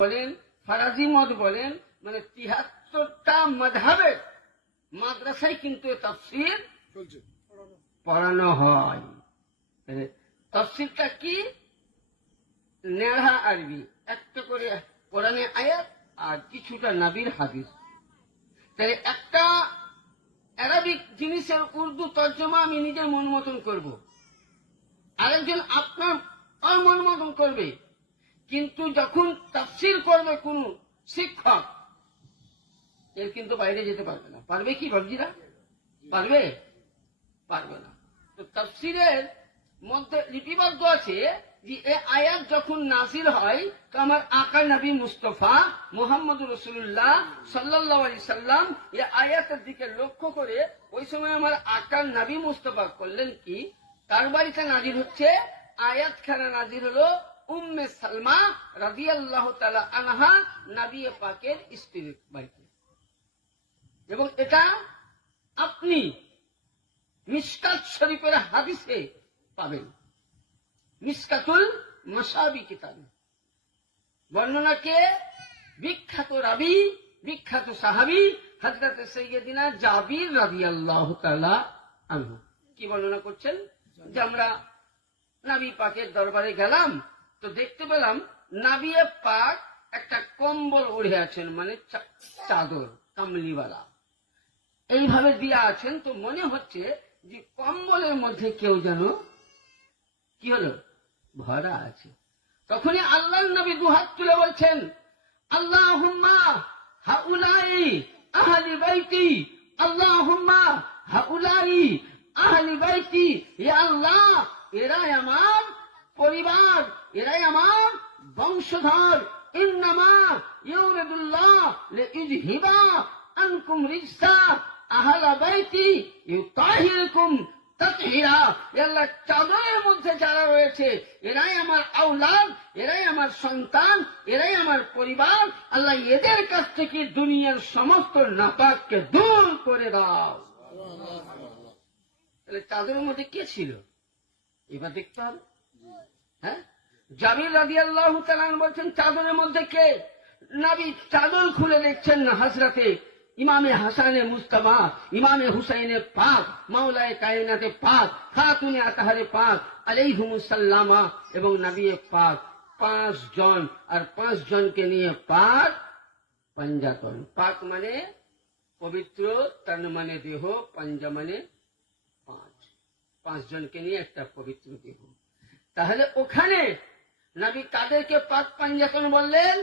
বলেন, ফারাজি মত বলেন, মানে ৭৩টা মাযহাবের মাদ্রাসায় কিন্তু তাফসীর পড়ানো হয়। তাফসীরটা কি? নেড়া আরবি, একটা করে কোরআনের আয়াত আর কিছুটা নবীর হাদিস। তাহলে একটা আরবিক জিনিসের উর্দু তর্জমা আমি নিজের মন মতন করব, আরেকজন আপনার মন মতন করবে। কিন্তু যখন তাফসীর করবে কোন শিক্ষক, এর কিন্তু বাইরে যেতে পারবে না। পারবে কি বাবজিরা? পারবে? পারবে না। তো তাফসীরের মধ্যে লিপিবদ্ধ আছে যে এই আয়াত যখন নাযিল হয় তো আমার আকা নবী মুস্তাফা মুহাম্মদুর রাসূলুল্লাহ সাল্লাল্লাহু আলাইহি সাল্লাম এই আয়াতের দিকে লক্ষ্য করে ওই সময় আমার আকা নবী মুস্তাফা করলেন কি, তার বাড়িতে নাযিল হচ্ছে আয়াতখানা নাযিল হলো উম্মে সালমা রাদিয়াল্লাহু তাআলা আনহা, নবী পাকের স্ত্রীর বাড়িতে। এবং এটা আপনি মিশকাত শরীফের হাদিসে পাবেন, মিশকাতুল মাসাবি কিতাবে। বর্ণনাকে বিখ্যাত রাবি, বিখ্যাত সাহাবী হযরত সাইয়্যিদিনা জাবির রাদিয়াল্লাহু তাআলা আনহু কি বর্ণনা করছেন যে আমরা নবী পাকের দরবারে গেলাম তো দেখতে পেলাম নবী পাক একটা কম্বল ওড়ে আছেন, মানে চাদর কামলিওয়ালা এইভাবে দিয়া আছেন। তো মনে হচ্ছে যে কম্বলের মধ্যে কেউ যেন কি হলো ভরা আছে। তখনই আল্লাহর নবী দুহাত তুলে বলছেন, আল্লাহুম্মা হাউলাই আহলি বাইতি, আল্লাহুম্মা হাউলাই আহলি বাইতি, হে আল্লাহ এরাই আমার পরিবার, এরাই আমার বংশধর। ইন্নামা ইউরিদুল্লাহ লিইযহিবা আনকুম রিজসা আহলা বাইতি ইউতাহিরকুম তাতহীরা। আল্লাহ চাদরের মধ্যে যারা রয়েছে এরাই আমার আওলাদ, এরাই আমার সন্তান, এরাই আমার পরিবার। আল্লাহ এদের কাছ থেকে দুনিয়ার সমস্ত নাপাককে দূর করে দাও। তাহলে চাদরের মধ্যে কে ছিল এবার দেখতে হবে। হ্যাঁ, জাবির রাদিয়াল্লাহু তাআলা বলছেন চাদরের মধ্যে কে? নবী চাদর খুলে দেখছেন না হযরতে ইমামে হাসানে মুস্তাফা, ইমামে হুসাইনে পাক, মাওলায়ে কায়নাতে পাক, খাতুনে আতহারে পাক আলাইহিমুস সালামা এবং নবী পাক 5 জন, আর 5 জনকে নিয়ে পাক পঞ্জাতন। পাক মানে পবিত্র, তন মানে দেহ, পঞ্জা মানে 5 জনকে নিয়ে একটা পবিত্র দেহ। তাহলে ওখানে নবী কাদেরকে পাক পঞ্জাতন বললেন?